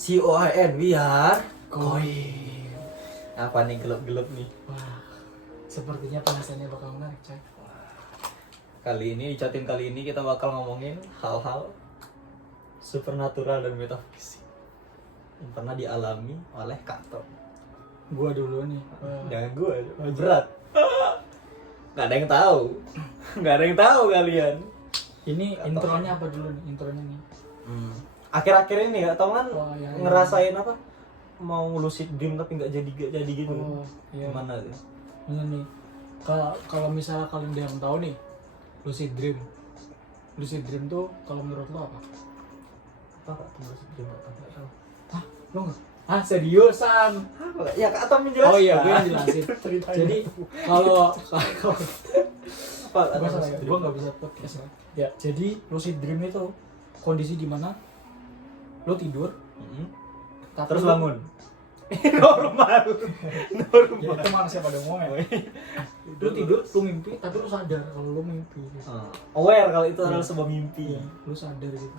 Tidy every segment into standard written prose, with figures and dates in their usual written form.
COIN, we are Koin. Apa nih gelap-gelap nih? Wah, sepertinya pembahasannya bakal menarik, coy. Kali ini kita bakal ngomongin hal-hal supernatural dan metafisik yang pernah dialami oleh Kak Tom. Gua dulu nih. Jangan gue, berat. Gak ada yang tahu. Gak ada yang tahu kalian. Ini intronya apa dulu nih? Intronya nih. Akhir-akhir ini Kak Tom kan yang ngerasain apa? Mau lucid dream tapi nggak jadi gitu. Oh, iya. Gimana tuh? Ini nih. Kalau misalnya kalian yang tahu nih, lucid dream. Lucid dream tuh kalau menurut lo apa? Apa Kak Tom lucid dream? Nggak tahu. Hah? Lo nggak? Ah, seriusan? Apa? Ya Kak Tom menjelaskan. Oh iya, gue yang jelasin. Jadi kalau apa? gue nggak bisa podcast ya. Jadi lucid dream itu kondisi di mana lo tidur, tapi Terus lo- bangun. Normal. Ya itu manusia pada ngomong ya. Lu tidur, lu mimpi, tapi lu sadar kalau lu mimpi. Gitu. Aware kalau itu adalah sebuah mimpi. Iya, lu sadar gitu.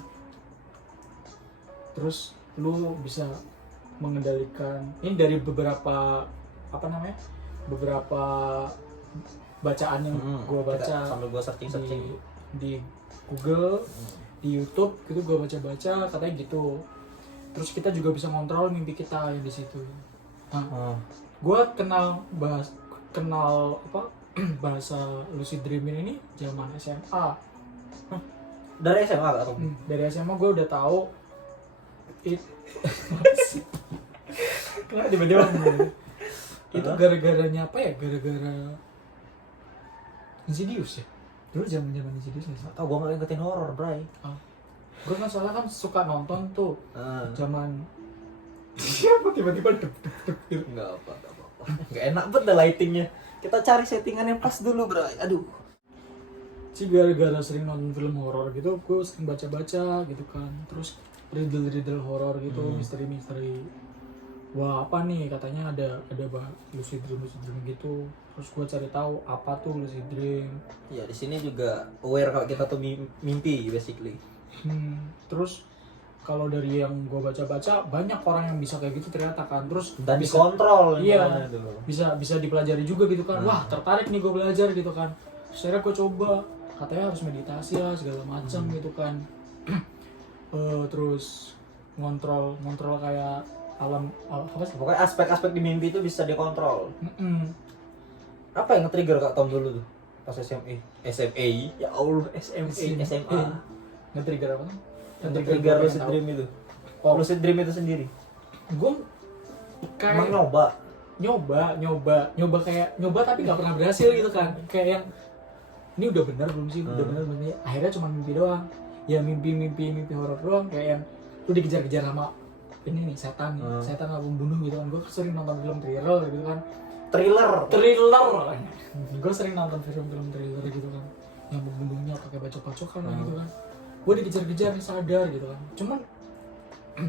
Terus lu bisa mengendalikan ini dari beberapa beberapa bacaan yang gua baca sambil gua searching. di Google, di YouTube gitu gua baca katanya gitu. Terus kita juga bisa ngontrol mimpi kita yang di situ. Nah, gua kenal bahasa lucid dreaming ini zaman SMA. Dari SMA Kak Tom? Dari SMA gue udah tahu kenapa tiba-tiba itu gara-garanya apa ya? Gara-gara Insidious ya? Dulu zaman Insidious nggak sih? Atau gua nggak ngikutin horor, Bray. Gue kan soalnya kan suka nonton tuh zaman Siapa tiba-tiba dep gitu. Nggak apa. Nggak enak banget dah lightingnya. Kita cari settingan yang pas dulu, Bray. Aduh. sih gara-gara sering nonton film horor gitu, gue sering baca-baca gitu kan. Terus riddle horor gitu, misteri. Wah apa nih katanya ada lucid dream gitu. Terus gue cari tahu apa tuh lucid dream. Ya di sini juga aware kalau kita tuh mimpi basically. Terus kalau dari yang gue baca-baca banyak orang yang bisa kayak gitu ternyata kan. Terus Dan bisa dikontrol. iya bisa dipelajari juga gitu kan. Wah tertarik nih gue belajar gitu kan. Terus akhirnya gue coba, katanya harus meditasi lah segala macam gitu kan. Terus ngontrol kayak alam apa sih? Pokoknya aspek-aspek di mimpi itu bisa dikontrol. Apa yang nge-trigger Kak Tom dulu tuh? Pas SMA. Ya Allah, SMA. Nge-trigger apa? Nge-trigger lucid dream itu. Lucid dream itu sendiri. Gue kayak Emang nyoba tapi nggak pernah berhasil gitu kan. Kayak yang ini udah benar belum sih? Udah benar belum sih? Akhirnya cuma mimpi doang. Ya mimpi horor doang, kayak yang lu dikejar-kejar sama ini nih setan nggak pembunuh gitu kan. Gue sering nonton film thriller gitu kan. Thriller. Gue sering nonton film thriller gitu kan, yang pembunuhnya pakai bacok-bacokan gitu kan. Gue dikejar-kejar sadar gitu kan. Cuman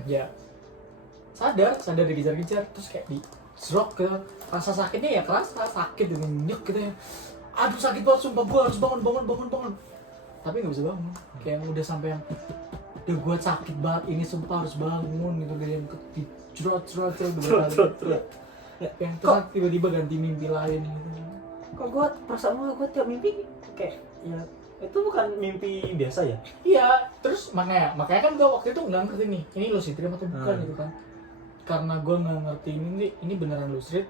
ya sadar dikejar-kejar, terus kayak di stroke gitu. Rasa sakitnya ya kerasa sakit gitu, nyek gitu ya. Aduh sakit banget sumpah, gue harus bangun. Tapi nggak bisa bangun. Kayak yang udah sampai yang udah gue sakit banget ini sumpah harus bangun gitu, dari yang cerot yang terus tiba-tiba ganti mimpi lain gitu. Kok gue perasaan gue tiap mimpi kayak ya itu bukan mimpi biasa ya? Iya, terus makanya kan gue waktu itu nggak ngerti nih ini lucid dream atau bukan gitu kan. Karena gue nggak ngerti ini beneran lucid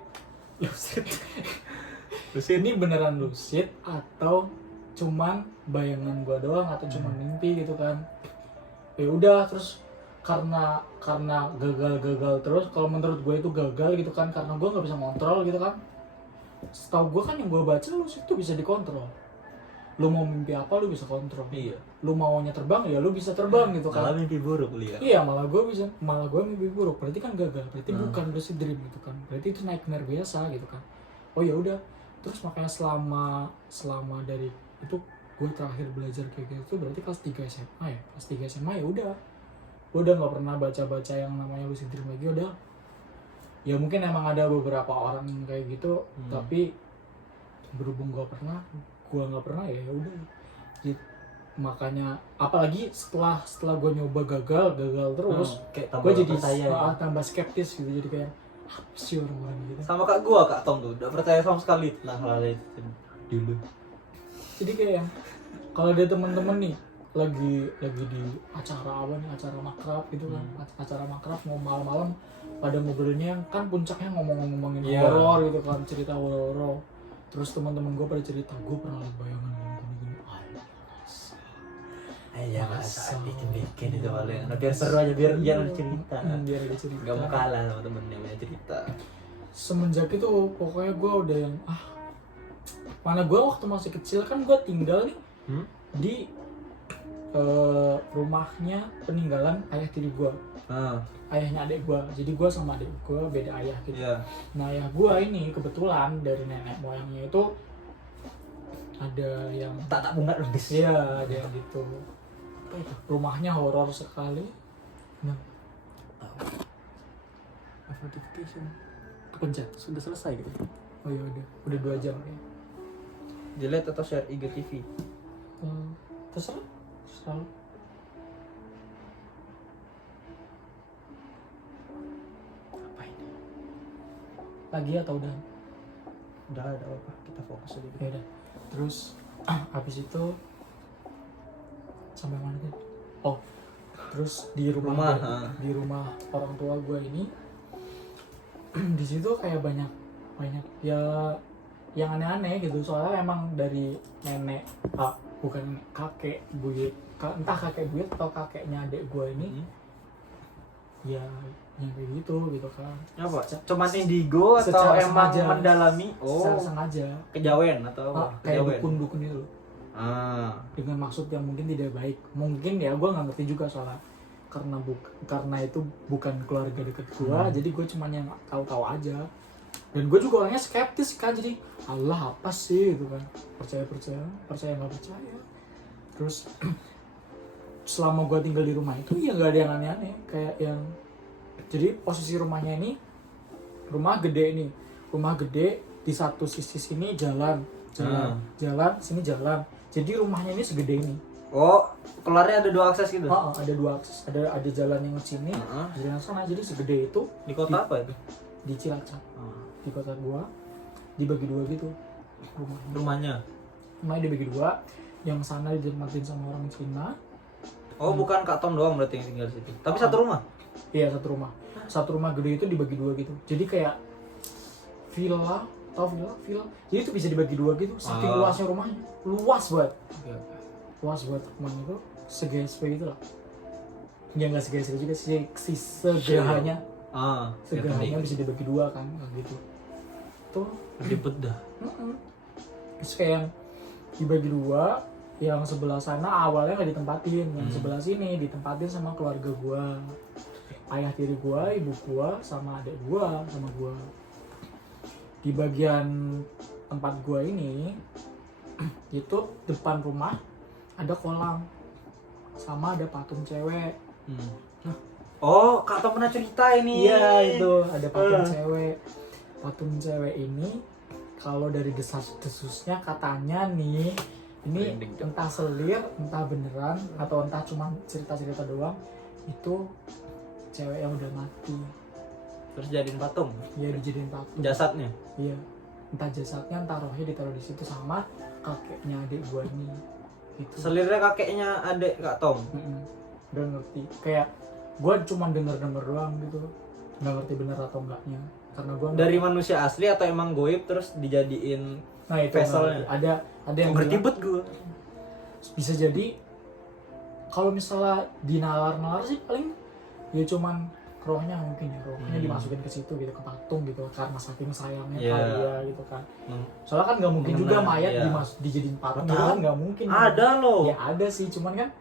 ini beneran lucid atau cuman bayangan gue doang atau cuman mimpi gitu kan. Ya udah, terus karena gagal terus. Kalau menurut gue itu gagal gitu kan, karena gue nggak bisa kontrol gitu kan. Setahu gue kan yang gue baca lucid itu bisa dikontrol. Lu mau mimpi apa lu bisa kontrol. Iya. Lu maunya terbang ya lu bisa terbang gitu kan. Malah mimpi buruk lihat. Iya, malah gue mimpi buruk. Berarti kan gagal. Berarti bukan lucid dream gitu kan. Berarti itu nightmare biasa gitu kan. Oh ya udah. Terus makanya selama dari itu gue terakhir belajar kayak gitu berarti kelas 3 SMA ya. Kelas 3 SMA ya udah. Gue udah nggak pernah baca yang namanya lucid dream lagi. Udah. Ya mungkin emang ada beberapa orang yang kayak gitu, tapi berhubung gue nggak pernah ya udah. Gitu. makanya apalagi setelah gue nyoba gagal terus kayak gue jadi percaya ya. tambah skeptis gitu, jadi kayak apa sih orang-orang gitu. Sama kak gua, Kak Tom tuh udah percaya sama sekali nah hal itu dulu. Jadi kayak kalau ada teman-teman nih lagi di acara apa nih, acara makrab gitu kan, acara makrab mau malam-malam pada ngobrolnya kan puncaknya ngomongin horor gitu kan, cerita horor. Terus teman-teman gue pada cerita, gue pernah lihat bayangan gini. Iya masa bikin itu paling. Nah, biar seru aja, biar ada cerita. Biar ada cerita. Gak mau kalah sama temennya punya cerita. Semenjak itu pokoknya gue udah yang mana gue waktu masih kecil kan gue tinggal nih di rumahnya peninggalan ayah tiri gue. Ayahnya adik gue, jadi gue sama adik gue beda ayah gitu. Nah ayah gue ini kebetulan dari nenek moyangnya itu ada yang tak bunga lebis. Iya ada yang gitu. Apa itu? Rumahnya horor sekali. Nah, notification kepencet. sudah selesai gitu. Oh iya udah 2 jam ya. Delete atau share IGTV? Terserah. Apa ini? Lagi atau udah? Udah ada apa? Kita fokus aja. Ya udah. Terus habis itu sampai mana kan? Oh, terus di rumah orang tua gue ini di situ kayak banyak ya yang aneh-aneh gitu, soalnya emang dari nenek bukan kakek buyut, entah kakek buyut atau kakeknya adik gue ini ya yang kayak gitu kan. Apa? Cuman indigo atau secara emang sengaja, mendalami? secara sengaja Kejawen atau kayak kejawen? dukun itu dengan maksud yang mungkin tidak baik, mungkin ya gue nggak ngerti juga soalnya karena itu bukan keluarga deket gue, jadi gue cuman yang tahu aja. Dan gue juga orangnya skeptis kan, jadi Allah apa sih gitu kan, percaya nggak percaya. Terus selama gue tinggal di rumah itu ya nggak ada yang aneh-aneh, kayak yang jadi posisi rumahnya ini rumah gede di satu sisi sini jalan sini jalan, jadi rumahnya ini segede ini. Oh, keluarnya ada 2 akses gitu? Ada 2 akses, ada jalan yang sini, jalan yang sana, jadi segede itu. Di kota apa itu? Di Cilacap. Di kota gua dibagi 2 gitu rumahnya dibagi 2, yang sana ditempatin sama orang Cina. Bukan Kak Tom doang berarti yang tinggal di situ, tapi satu rumah? Iya, satu rumah gede itu dibagi 2 gitu, jadi kayak villa, jadi itu bisa dibagi 2 gitu, saking luasnya rumahnya, luas banget rumahnya itu, se-GSP gitu lah. Ya nggak se-GSP juga sih, segerahanya bisa dibagi 2 kan, gitu tuh ribet dah. Terus kayak yang dibagi 2, yang sebelah sana awalnya nggak ditempatin, yang sebelah sini ditempatin sama keluarga gua, ayah tiri gua, ibu gua, sama adik gua, sama gua. Di bagian tempat gua ini itu depan rumah ada kolam sama ada patung cewek. Kak Tom pernah cerita ini. Iya, itu ada patung cewek. Patung cewek ini kalau dari desas-desusnya katanya nih, ini entah selir, entah beneran, atau entah cuma cerita-cerita doang, itu cewek yang udah mati. Terus jadiin patung? Iya, dijadiin patung. Jasadnya? Iya. Entah jasadnya, entah rohnya ditaruh di situ sama kakeknya adik gua ini. Gitu. Selirnya kakeknya adik Kak Tom? Gak ngerti. Kayak gua cuma denger doang gitu. Gak ngerti bener atau enggaknya. Karena gua dari manusia asli atau emang goib terus dijadiin veselnya? Ada yang ribet gue. Bisa jadi kalau misalnya dinalar sih paling ya cuman rohnya mungkin ya, rohnya dimasukin ke situ gitu, ke patung gitu, karena saking sayangnya kali ya gitu kan. Soalnya kan nggak mungkin juga mayat dijadiin patung gitu kan, nggak mungkin. Ada loh. Ya ada sih, cuman kan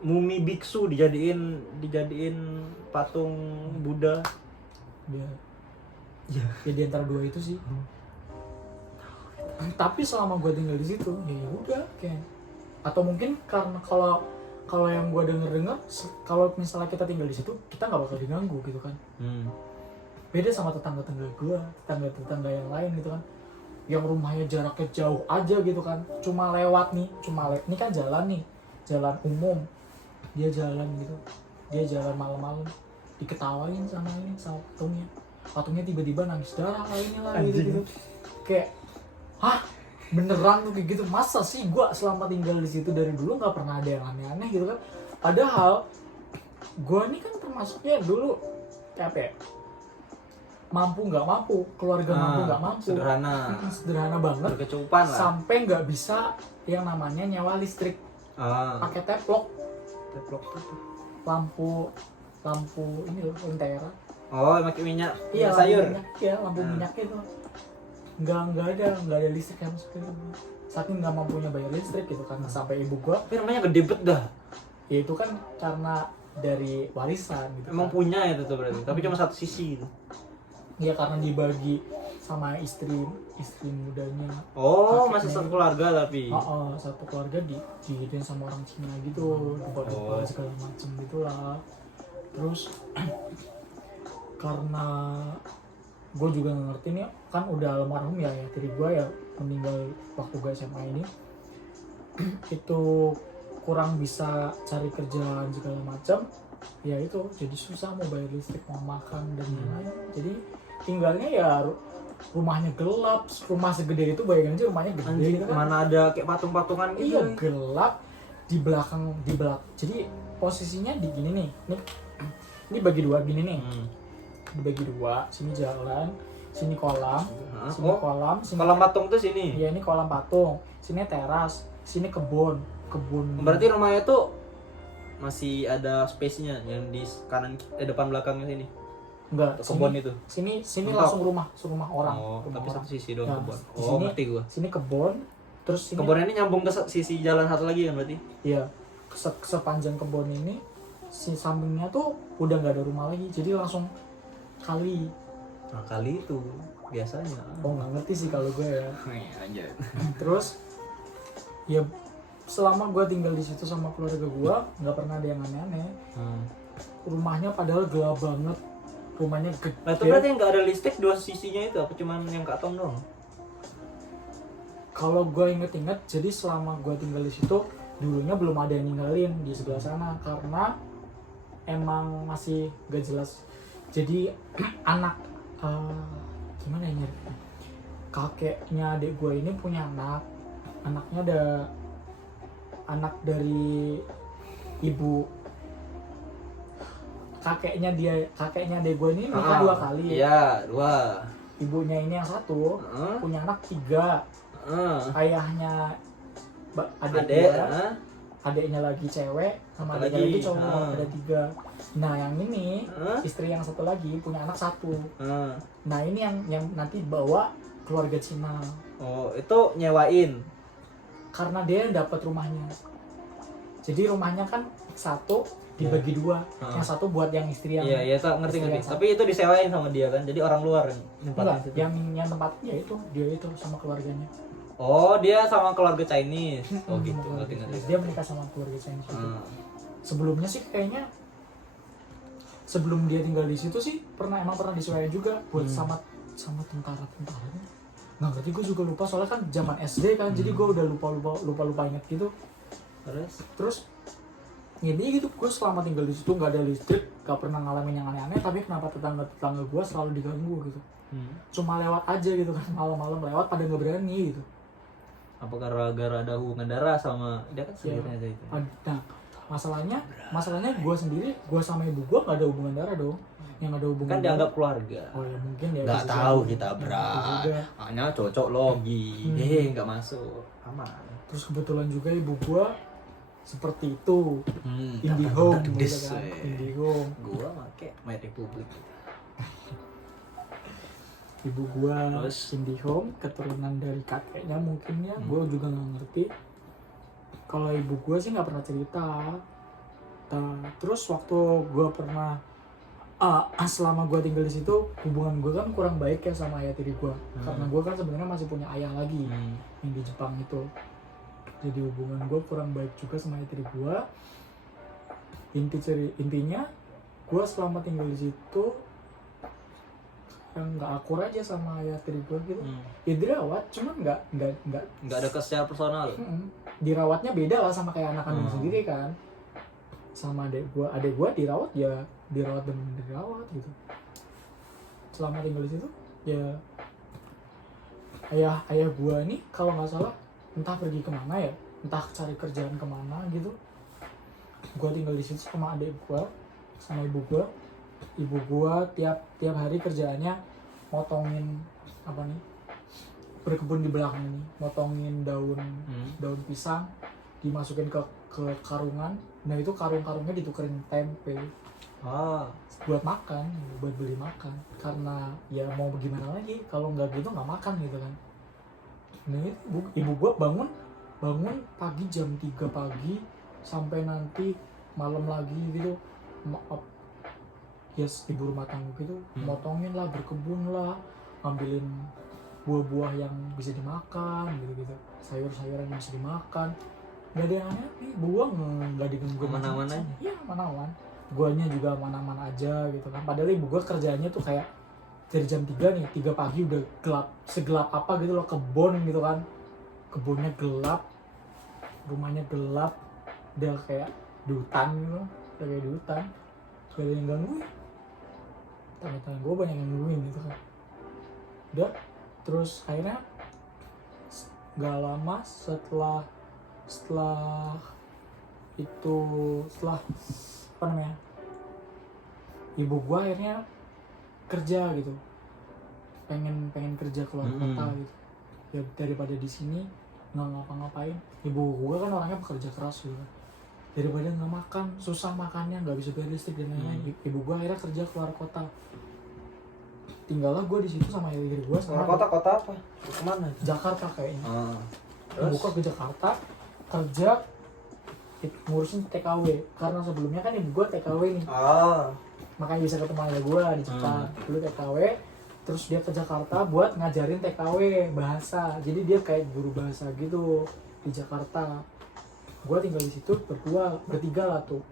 mumi biksu dijadiin patung Buddha. Ya di antara 2 itu sih. Tapi selama gue tinggal di situ ya udah kayak, atau mungkin karena kalau yang gue dengar kalau misalnya kita tinggal di situ kita nggak bakal diganggu gitu kan. Beda sama tetangga gue, tetangga yang lain gitu kan, yang rumahnya jaraknya jauh aja gitu kan, cuma lewat nih, ini kan jalan nih, jalan umum, dia jalan gitu, dia jalan malam-malam diketawain sama patungnya tiba-tiba nangis darah lainnya lah gitu. Kayak beneran tuh kayak gitu. Masa sih gue selama tinggal di situ dari dulu nggak pernah ada yang aneh-aneh gitu kan. Padahal gue ini kan termasuknya dulu kayak apa ya, mampu nggak mampu, keluarga mampu nggak mampu, sederhana banget, berkecukupan lah, sampai nggak bisa yang namanya nyawa listrik, pakai teplok tuh lampu ini loh, lentera. pakai minyak Sayur lampu minyak itu nggak ada listrik sama sekali, saking nggak mampunya bayar listrik gitu kan. Sampai ibu gua, tapi rumahnya gede bet dah ya itu kan karena dari warisan gitu emang kan. punya itu tuh berarti, tapi cuma satu sisi gitu. Ya karena dibagi sama istri mudanya. Masih satu keluarga tapi. Satu keluarga digituin sama orang Cina gitu, dupa segala macem gitulah. Terus karena gue juga nggak ngerti nih, kan udah almarhum ya tiri gue ya meninggal waktu gue SMA ini. Itu kurang bisa cari kerjaan segala macam, ya itu jadi susah mau bayar listrik, mau makan dan lain-lain. Jadi tinggalnya ya rumahnya gelap, rumah segede itu bayangin aja rumahnya gede gitu kan. Mana ada kayak patung-patungan gitu. Iya, gelap di belakang. Jadi posisinya di gini nih. Ini bagi dua gini nih. Dibagi dua, sini jalan, sini kolam, sini kolam patung tuh sini. Iya, ini kolam patung, sini teras, sini kebun. Berarti rumahnya tuh masih ada space-nya yang di kanan depan belakangnya sini. Enggak, kebun itu. Sini langsung rumah orang. Tapi orang. satu sisi doang kebun. Sini, ngerti gua. Sini kebun, terus sini kebun ini nyambung ke sisi jalan satu lagi kan berarti? Iya. Sepanjang kebun ini si sampingnya tuh udah nggak ada rumah lagi, jadi langsung kali. Nah, kali itu biasanya. Nggak ngerti sih kalau gue ya. Anjay. Terus ya selama gue tinggal di situ sama keluarga gue nggak pernah ada yang aneh-aneh. Rumahnya padahal gelap banget, rumahnya gede. Nah, itu berarti nggak ada listrik dua sisinya itu, apa cuman yang katong doang? Kalau gue inget-inget, jadi selama gue tinggal di situ dulunya belum ada yang ninggalin di sebelah sana karena emang masih gak jelas. Jadi anak gimana ya nyari, kakeknya adik gue ini punya anaknya ada anak dari ibu kakeknya adik gue ini nikah 2 kali. Iya, 2. Ibunya ini yang satu punya anak 3. Ayahnya adiknya lagi cewek sama adiknya lagi cowok, ada 3. Nah yang ini istri yang satu lagi punya anak 1. Nah ini yang nanti bawa keluarga Cina. Itu nyewain Karena dia yang dapat rumahnya. Jadi rumahnya kan satu dibagi 2. Yang satu buat yang istri yang. Iya, ngerti. Tapi itu disewain sama dia kan. Jadi orang luar Enggak, yang tempatnya itu dia itu sama keluarganya. Dia sama keluarga Chinese. Gitu, ngerti. Dia menikah sama keluarga Chinese itu. Sebelumnya sih kayaknya sebelum dia tinggal di situ sih pernah disewain juga buat sama tentara-tentaranya. Nggak ngerti, gue juga lupa soalnya kan zaman SD kan, jadi gue udah lupa inget gitu. Terus ya dia gitu, gue selama tinggal di situ nggak ada listrik, nggak pernah ngalamin yang aneh-aneh, tapi kenapa tetangga gue selalu diganggu gitu. Cuma lewat aja gitu kan, malam-malam lewat pada nggak berani gitu. Apa gara-gara ada hubungan darah sama dia kan sendirinya aja itu. Nah masalahnya gue sendiri, gue sama ibu gue nggak ada hubungan darah dong. Yang ada hubungan kan dianggap keluarga. Ya mungkin ya. Nggak tahu kita hanya cocok logi. Nggak masuk aman. Terus kebetulan juga ibu gue seperti itu, IndiHome gitu kan, IndiHome. Gua make My Republic. Ibu gua IndiHome, keturunan dari kakeknya mungkin ya, gua juga nggak ngerti. Kalau ibu gua sih nggak pernah cerita. Terus waktu gua pernah, selama gua tinggal di situ, hubungan gua kan kurang baik ya sama ayah tiri gua, karena gua kan sebenarnya masih punya ayah lagi yang di Jepang itu. Jadi hubungan gue kurang baik juga sama istri gue. Intinya gue selama tinggal di situ yang nggak akur aja sama ayah tiri gue gitu. Ya dirawat, cuman nggak ada secara personal. Dirawatnya beda lah sama kayak anak kandung sendiri kan. Sama adek gue dirawat ya dirawat bener-bener dirawat gitu. Selama tinggal di situ ya ayah gue ini kalau nggak salah entah pergi kemana ya, entah cari kerjaan kemana gitu. Gue tinggal di situ sama adek gue sama ibu gue tiap hari kerjaannya motongin apa nih, berkebun di belakang ini, motongin daun pisang dimasukin ke karungan. Nah itu karungnya ditukerin tempe buat makan, buat beli makan, karena ya mau gimana lagi kalau nggak gitu nggak makan gitu kan. Nah ibu gue bangun pagi jam 3 pagi sampai nanti malam lagi gitu, ibu rumah tangga gitu, motongin lah, berkebun lah, ngambilin buah-buah yang bisa dimakan gitu, sayur-sayuran yang bisa dimakan. Gak ada yang aneh nih, buah nggak diganggu Aman-aman aja. Iya aman-aman, guanya juga aman-aman aja gitu kan. Padahal ibu gua kerjanya tuh kayak dari jam 3 nih, 3 pagi udah gelap, segelap apa gitu loh, kebun gitu kan, kebunnya gelap, rumahnya gelap, udah kayak di hutan gitu, udah kayak di hutan, gak ada yang gangguin. Teman-teman gue banyak yang gangguin gitu kan. Udah, terus akhirnya gak lama setelah apa namanya, ibu gue akhirnya kerja gitu, pengen kerja keluar kota gitu ya, daripada di sini nggak ngapa-ngapain. Ibu gue kan orangnya pekerja keras gitu, daripada nggak makan, susah makannya, nggak bisa bayar listrik dan lain-lain. Ibu gue akhirnya kerja keluar kota, tinggallah gue di situ sama ibu gue. Keluar kota apa? Kemana? Jakarta kayaknya. Terus? Ibu gue ke Jakarta kerja ngurusin TKW, karena sebelumnya kan ibu gue TKW nih, makanya bisa ketemu ayah gue di Jakarta. Dulu TKW, terus dia ke Jakarta buat ngajarin TKW bahasa, jadi dia kayak guru bahasa gitu di Jakarta. Gue tinggal di situ bertiga lah tuh.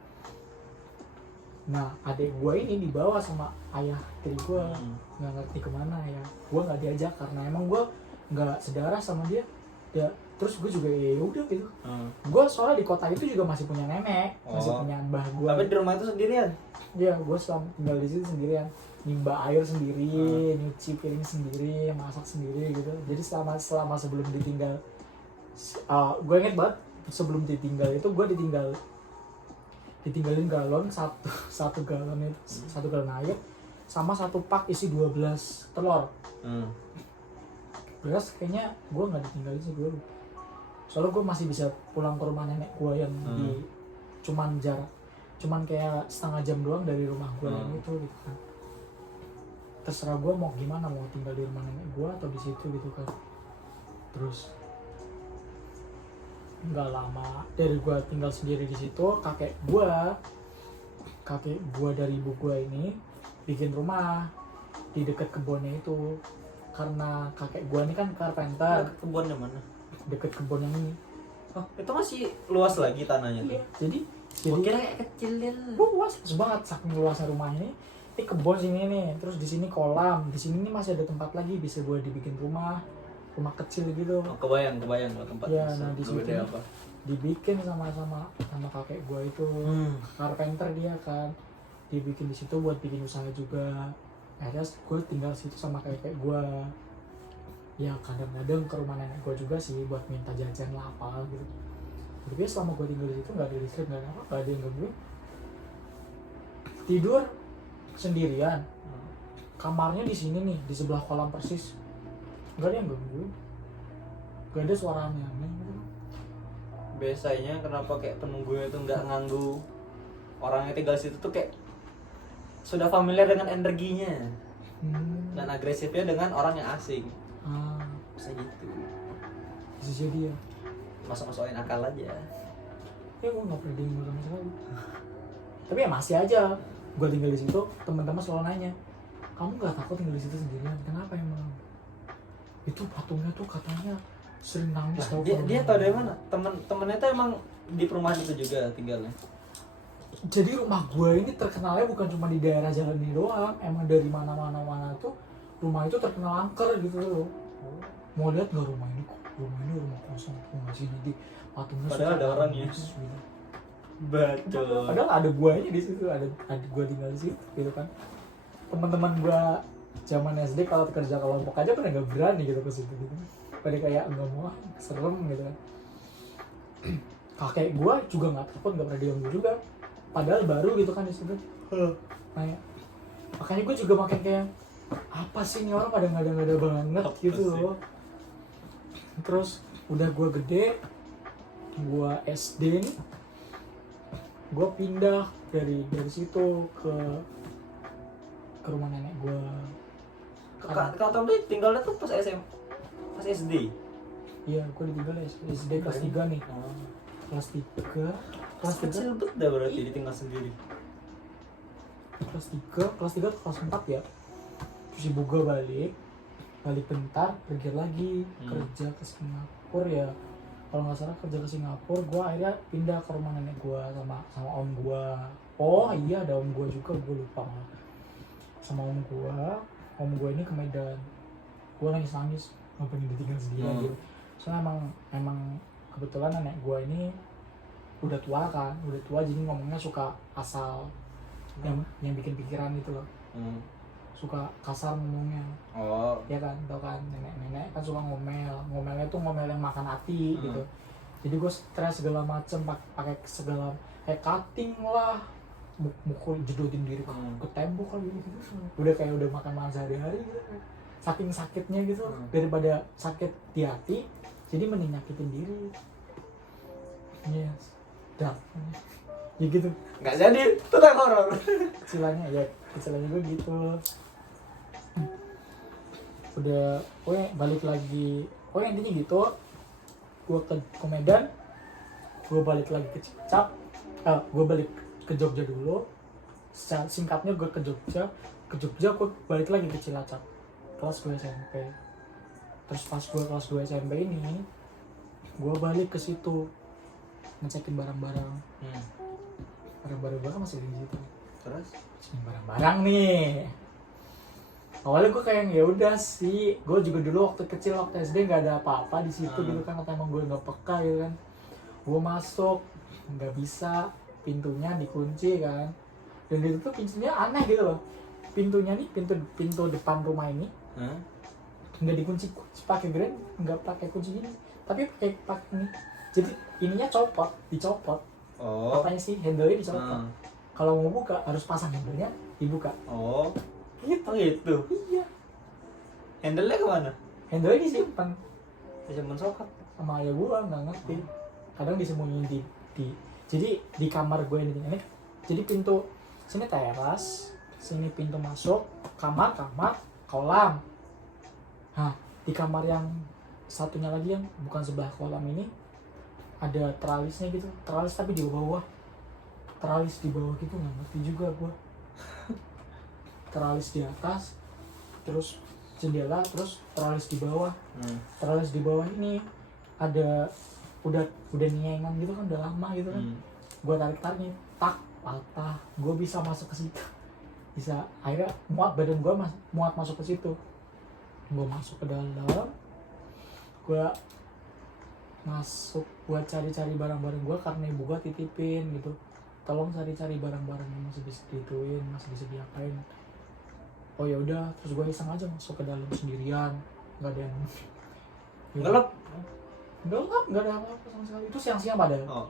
Nah adik gue ini dibawa sama ayah tiri gue, nggak ngerti kemana ya, gue nggak diajak karena emang gue nggak sedarah sama dia ya. Terus gue juga ya udah gitu. Gue soalnya di kota itu juga masih punya nenek, masih punya mbah gue. Tapi di rumah itu sendirian? Iya, gue tinggal di situ sendirian, nimba air sendiri, nyuci piring sendiri, masak sendiri gitu. Jadi selama sebelum ditinggal, gue inget banget sebelum ditinggal itu gue ditinggalin galon satu galon itu, satu galon air sama satu pak isi 12 telur. Beras kayaknya gue nggak ditinggalin sih dulu, soalnya gue masih bisa pulang ke rumah nenek gue yang di cuman kayak setengah jam doang dari rumah gue yang itu gitu kan. Terserah gue mau gimana, mau tinggal di rumah nenek gue atau di situ gitu kan. Terus nggak lama dari gue tinggal sendiri di situ, kakek gue dari ibu gue ini bikin rumah di dekat kebunnya itu, karena kakek gue ini kan carpenter. Kebunnya mana? Deket kebun yang ini. Itu masih luas lagi tanahnya tuh? Iya, jadi kira kayak kecil ya. Luas banget, saking luasnya rumahnya ini. Ini kebun sini nih, terus di sini kolam, di sini nih masih ada tempat lagi bisa buat dibikin rumah kecil gitu. Kebayang lo tempat. Ya, nah di situ apa? Dibikin sama kakek gue itu, carpenter dia kan, dibikin di situ buat bikin usaha juga. Akhirnya gue tinggal situ sama kakek gue. Ya kadang-kadang ke rumah nenek gue juga sih buat minta jajan lah apa gitu. Tapi selama gue tinggal di situ nggak ada listrik, nggak ada yang gangguin. Tidur sendirian, kamarnya di sini nih, di sebelah kolam persis, nggak ada yang gangguin, nggak ada suara aneh-aneh gitu. Biasanya kenapa kayak penunggunya itu nggak nganggu orang yang tinggal situ tuh, kayak sudah familiar dengan energinya dan agresifnya dengan orang yang asing. Bisa gitu. Bisa jadi ya. Masuk-masukin akal aja. Ya gue nggak pernah dengar sama sekali. Tapi ya masih aja. Gue tinggal di situ, teman-teman selalu nanya, kamu nggak takut tinggal di situ sendirian? Kenapa emang? Itu patungnya tuh katanya sering nangis. Nah, dia tahu dari mana? Temennya tuh emang di perumahan itu juga tinggalnya. Jadi rumah gue ini terkenalnya bukan cuma di daerah jalan ini doang, emang dari mana tuh rumah itu terkenal angker gitu loh. Mau lihat nggak rumah ini rumah kosong, nggak sih nanti patungnya Padahal ada orangnya. gitu. Betul. Padahal ada guanya di situ, ada gua tinggal di situ gitu kan. Teman-teman gua zaman SD kalau kerja kelompok aja pada nggak berani gitu ke situ gitu. Pada kayak nggak mau, serem gitu kan. Kakek gua juga nggak takut, nggak pernah diganggu juga. Padahal baru gitu kan di situ. Nah, makanya gua juga makin kayak apa sih ini orang pada ngada-ngada banget Apa gitu sih? loh. Terus udah gua gede, gua SD nih, gue pindah dari situ ke rumah nenek gue. Kak Tom tuh tinggalnya tuh pas pas SD. Iya, gue ditinggal SD kelas 3 nih. Kelas 3 kelas 3 Kecil banget dah berarti ditinggal sendiri. kelas 3 kelas 4 ya. Terus ibu gue balik bentar, pergi lagi kerja ke Singapura ya. Kalau nggak salah kerja ke Singapura, gue akhirnya pindah ke rumah nenek gue sama om gue. Oh iya, ada om gue juga, gue lupa. Sama om gue ini ke Medan. Gue nangis mau pengen ditinggal sendiri gitu. Soalnya emang kebetulan nenek gue ini udah tua jadi ngomongnya suka asal yang bikin pikiran gitu loh. Suka kasar ngomongnya. Oh. Ya kan, tau kan nenek kan suka ngomelnya tuh ngomel yang makan hati gitu. Jadi gue stres segala macem, pakai segala kayak cutting lah, mukul jedotin diri ke tembok kan gitu. Udah kayak udah makan sehari-hari gitu. Saking sakitnya gitu, daripada sakit di hati, jadi mending nyakitin diri. Yes, dah. Ya gitu. Nggak jadi, tetap horor. Kecilannya gue gitu. Udah, balik lagi. Intinya gitu. Gue ke Medan, gue balik lagi ke Cilacap. Gue balik ke Jogja dulu. Singkatnya gue ke Jogja gue balik lagi ke Cilacap. Kelas 2 SMP. Terus pas gue kelas 2 SMP ini, gue balik ke situ ngecekin barang-barang. Barang-barang gue kan masih di situ. Terus? Ngecekin barang-barang nih. Awalnya gue kayak ya udah sih, gue juga dulu waktu kecil waktu SD nggak ada apa-apa di situ gitu kan, karena emang gue nggak peka gitu kan. Gue masuk nggak bisa, pintunya dikunci kan, dan itu tuh pintunya aneh gitu loh. Pintunya nih pintu depan rumah ini nggak dikunci pakai gren, nggak pakai kunci ini, tapi pakai ini. Jadi ininya dicopot. Oh. Apanya sih, handle-nya dicopot. Kalau mau buka harus pasang handle-nya, dibuka. Oh. Gitu. Oh gitu. Iya. Handle-nya kemana? Handle-nya disimpan Disimpan sokap. sama ayah gua, nggak ngerti. Kadang disembunyiin di jadi di kamar gue ini. Jadi pintu sini teras, sini pintu masuk, kamar, kolam. Nah, di kamar yang satunya lagi yang bukan sebelah kolam ini ada tralisnya gitu. Tralis tapi di bawah. Tralis di bawah gitu, nggak ngerti juga gua. Teralis di atas, terus jendela, terus teralis di bawah. Teralis di bawah ini ada udah nyengan gitu kan, udah lama gitu kan. Gue tarik nih, patah. Gue bisa masuk ke situ. Bisa, akhirnya badan gue muat masuk ke situ. Gue masuk ke dalam. Gue masuk buat cari-cari barang-barang gue karena ibu gue titipin gitu. Tolong cari-cari barang-barang yang masih bisa dituin, masih bisa diapain. Oh ya udah, terus gue iseng aja masuk ke dalam sendirian, nggak ada yang Gelap. nggak ada apa-apa sama sekali. Itu siang-siang padahal. Oh.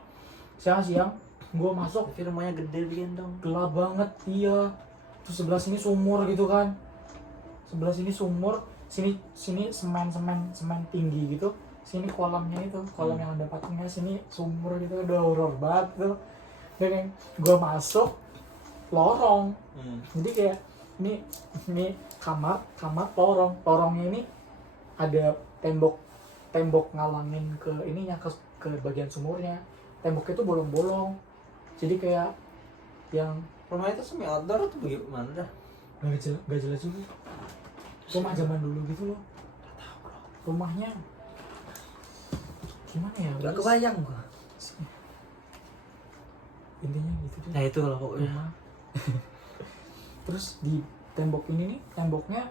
Siang-siang gue masuk, Tapi rumahnya gede gendong. gelap banget, iya. Terus sebelah sini sumur gitu kan, sebelah sini sumur, sini semen tinggi gitu, sini kolamnya itu, kolam yang ada patungnya, sini sumur gitu, udah horor banget tuh. Dan gue masuk lorong, jadi kayak ini kamar lorongnya ini ada tembok ngalangin ke ininya, ke bagian sumurnya. Temboknya itu bolong-bolong, jadi kayak yang Rumah itu semi outdoor atau bagaimana dah? gak jelas juga. Rumah zaman dulu gitu loh. Rumahnya gimana ya? Gak kebayang gua. Intinya gitu deh. Nah itu lah pokoknya. Rumah. Terus di tembok ini nih, temboknya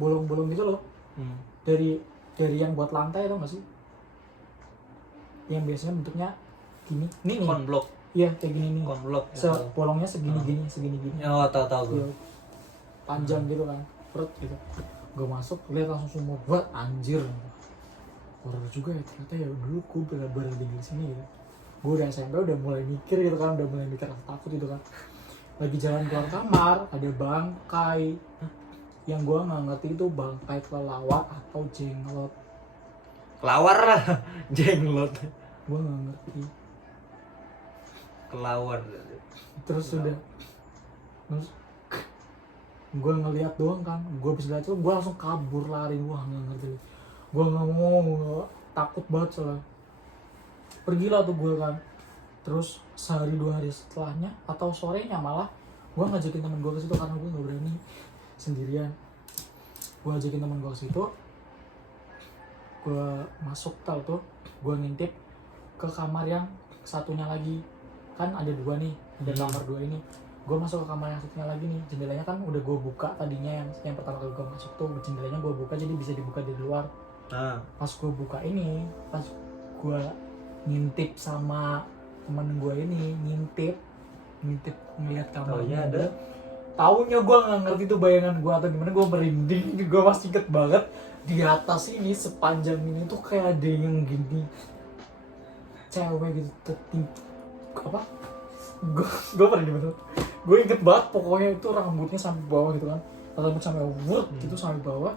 bolong-bolong gitu loh. Dari yang buat lantai tau gak sih? Yang biasanya bentuknya gini. Nih. Konblok. Iya, kayak gini nih. Konblok. Bolongnya segini-gini. Oh, tahu. Iya. Panjang gitu kan. Perut gitu. Gue masuk, lihat langsung semua buat anjir. Horor juga ya ternyata ya, dulu gue bener-bener tinggal di sini gitu. Gue udah SMP udah mulai mikir gitu kan, udah mulai mikir rasa takut gitu kan. Lagi jalan keluar kamar, ada bangkai. Yang gue nggak ngerti itu bangkai kelelawar atau jenglot. Kelawar lah, jenglot. Gue nggak ngerti. Kelawar. Terus gue ngeliat doang kan, gue bisa lihat tuh gue langsung kabur lari, wah nggak ngerti. Gue nggak mau, takut banget soalnya. Pergilah tuh gue kan. Terus sehari 2 hari setelahnya atau sorenya malah gue ngajakin temen gue ke situ karena gue nggak berani sendirian. Gue ajakin temen gue ke situ, gue masuk tau tuh, gue ngintip ke kamar yang satunya lagi, kan ada 2 nih, ada kamar 2 ini. Gue masuk ke kamar yang satunya lagi nih, jendelanya kan udah gue buka tadinya, yang pertama kali gue masuk tuh jendelanya gue buka jadi bisa dibuka dari luar. Pas gue buka ini, pas gue ngintip sama temen gue ini, ngintip ngeliat kamarnya ada. Taunya gue nggak ngerti tuh bayangan gue atau gimana, gue merinding. Gue masih inget banget di atas ini sepanjang ini tuh kayak ada yang gini, cewek gitu apa? Gue merinding banget. Gue inget banget pokoknya itu rambutnya sampai bawah gitu kan, rambut sampai gitu sampai bawah.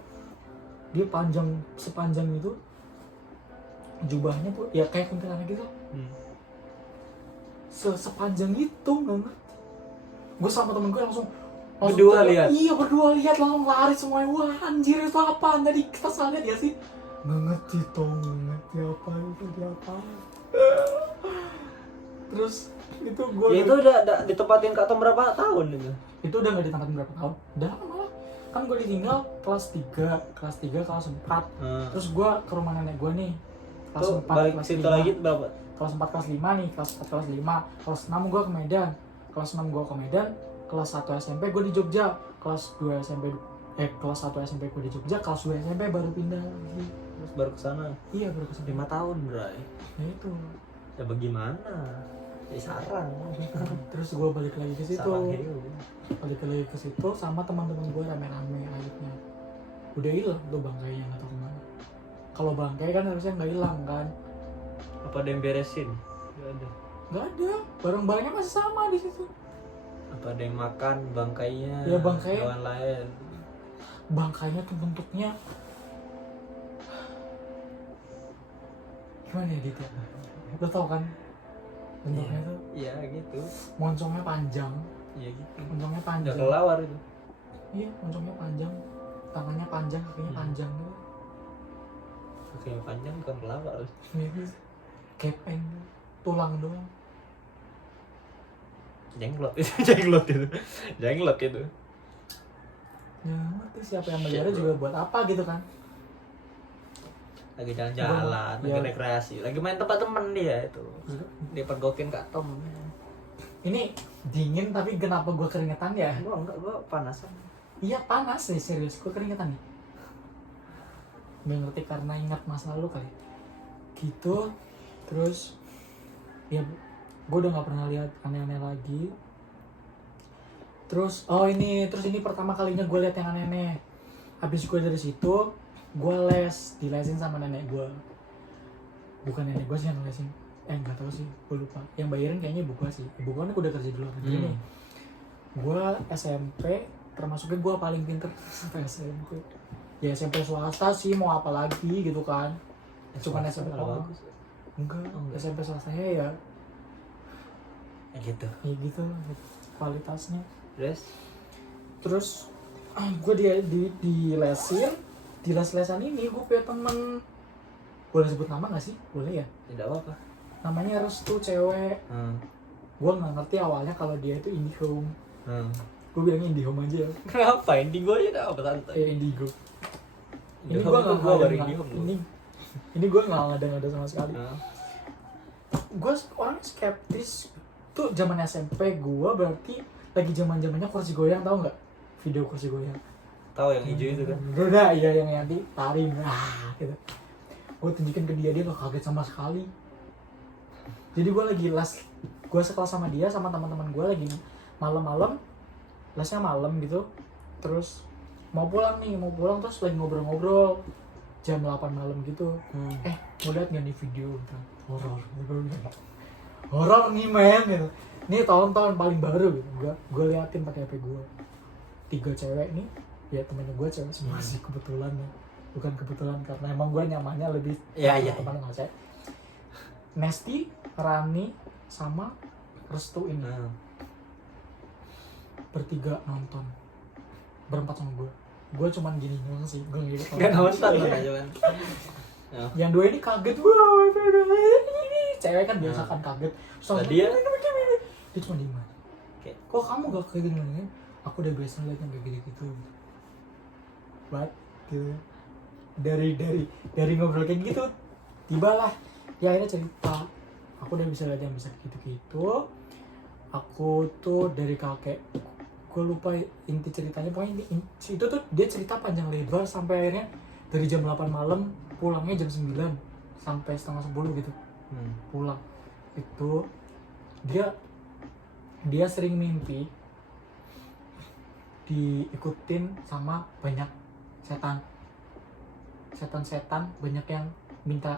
Dia panjang sepanjang itu, jubahnya tuh ya kayak kuntilanak gitu. Sepanjang itu nggak ngerti. Gue sama temen gue langsung berdua lihat. Iya berdua lihat, langsung lari semuanya. Wah anjir itu apaan tadi, kita salah lihat ya sih? Nggak ngerti tong, nggak ngerti apa itu dia apa. Terus itu gue ya itu udah ditempatin ke Atom berapa tahun itu? Itu udah nggak ditempatin berapa tahun, udah lama malah. Kan gue ditinggal kelas 3 kelas 4. Terus gue ke rumah nenek gue nih kelas 4 balik kelas situ 5. lagi berapa? Kelas 4 kelas 5 nih, kelas 4 kelas 5. Kelas 6 gue ke Medan. Kelas 6 gue ke Medan. Kelas 1 SMP gue di Jogja. Kelas 2 SMP kelas 1 SMP gue di Jogja. Kelas 2 SMP baru pindah lagi. Terus baru kesana? Iya baru kesana. 5 tahun bray. Ya itu. Ya bagaimana? Ya sarang. Terus gue balik lagi ke situ. Sarang hiu. Balik lagi ke situ sama teman-teman gue rame-rame akhirnya. Udah hilang tuh bangkainya nggak tahu kemana. Kalau bangkai kan harusnya nggak hilang kan? Apa ada yang beresin? Nggak ada. Barang-barangnya masih sama di situ. Apa ada yang makan bangkainya? Ya bangkai. Hewan lain. Bangkainya tuh bentuknya gimana ya gitu? Lo tau kan? Bentuknya tuh. Iya gitu. Moncongnya panjang. Iya gitu. Moncongnya Udah panjang. kelawar itu. Iya, moncongnya panjang. Tangannya panjang, kakinya panjang gitu. Kakinya panjang bukan kelawar. Iya gitu. Kepeng, tulang doang. Jenglot itu. Jenglot itu. Ya ngerti siapa yang melihara juga buat apa gitu kan? Lagi jalan-jalan, lagi Ya. rekreasi, lagi main tempat temen dia itu. Dia pergokin Kak Tom. Ini dingin tapi kenapa gue keringetan ya? Gua panasan. Iya panas nih, serius gue keringetan nih. Gak ngerti karena ingat masa lalu kali. Gitu, terus ya gue udah nggak pernah lihat aneh-aneh lagi. Terus terus ini pertama kalinya gue lihat yang aneh-aneh. Habis gue dari situ, gue dilesin sama nenek gue. Bukan nenek gue sih yang lesin. Nggak tahu sih, gue lupa. Yang bayarin kayaknya ibu gue sih. Ibu gue kan udah kerja di luar negeri nih. Gue SMP, termasuknya gue paling pinter sampai SMP. Ya SMP swasta sih, mau apa lagi gitu kan. Cuman SMP bagus. Enggak, SMP swastanya ya gitu. Ya gitu kualitasnya. Terus Gue di les-lesan ini gue punya temen. Boleh sebut nama gak sih? Boleh ya? tidak apa-apa. Namanya Restu, cewek. Gue gak ngerti awalnya kalau dia itu IndiHome. Gue bilangnya IndiHome aja ya. Kenapa? Indigo aja dah apa tante? Indigo. Ini Indigo gue gua baru gak Indigo. ini gue gak ngada-ngada sama sekali. Gue orang skeptis. Tuh zaman SMP gue berarti lagi zaman-zamannya kursi goyang, tau nggak? Video kursi goyang. tahu yang hijau itu kan. Udah, iya yang nanti taring gitu. Gue tunjukin ke dia gak kaget sama sekali. Jadi gue lagi les, gue sekelas sama dia sama teman-teman gue lagi malam-malam, lesnya malam gitu. Terus mau pulang terus lagi ngobrol-ngobrol jam 8 malam gitu. Mau liat nggak nih video gitu. Horor nih men gitu. Nih tahun-tahun paling baru gitu. Gue liatin pakai HP gue. 3 cewek nih, ya temennya gue cewek semua sih kebetulan ya. Bukan kebetulan karena emang gue nyamannya lebih teman sama cewek. Nesti, Rani, sama Restu ini bertiga nonton, berempat sama gue cuman gini doang sih, gue nggak nonton aja kan. Yang 2 ini kaget, wah cewek kan biasa kan kaget. Nah, dia cuma diem aja. Kok kamu gak kayak gini? Aku udah biasa liat yang kayak gitu. But gitu. Dari ngobrol kayak gitu, tibalah ya akhirnya cerita. Aku udah bisa lihat yang bisa gitu. Aku tuh dari kakek, gue lupa inti ceritanya, pokoknya itu tuh dia cerita panjang lebar sampai akhirnya dari jam 8 malam pulangnya jam 9 sampai setengah 10 gitu. Pulang itu dia sering mimpi diikutin sama banyak setan banyak yang minta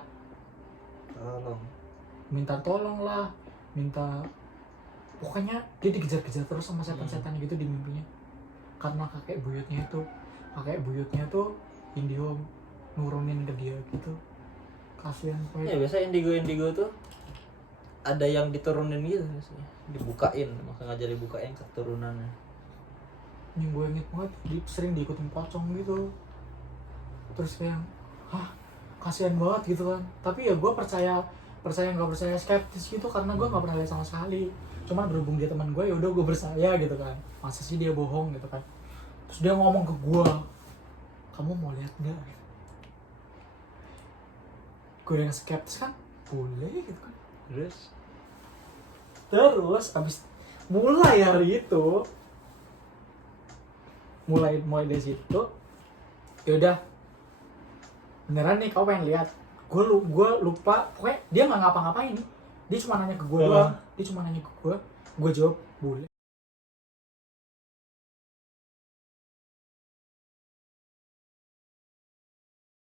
tolong lah, pokoknya dia dikejar-kejar terus sama setan-setan gitu di mimpinya. Karena kakek buyutnya tuh Indihome nurunin ke dia gitu. Kasihan ya biasa indigo tuh ada yang diturunin gitu biasanya, dibukain, maka ngajar dibukain keturunannya. Yang gue inget banget sering diikutin pocong gitu. Terus kayak kasihan banget gitu kan. Tapi ya gue percaya nggak percaya, skeptis gitu karena gue nggak pernah lihat sama sekali. Cuma berhubung dia teman gue, ya udah gue percaya gitu kan. Masa sih dia bohong gitu kan. Terus dia ngomong ke gue, kamu mau lihat nggak? Gue yang skeptis kan, boleh gitu kan. Terus abis mulai hari itu, mulai dari situ, yaudah beneran nih kau pengen lihat. Gue lupa, pokoknya dia nggak ngapa-ngapain. Dia cuma nanya ke gue doang. Gue jawab boleh.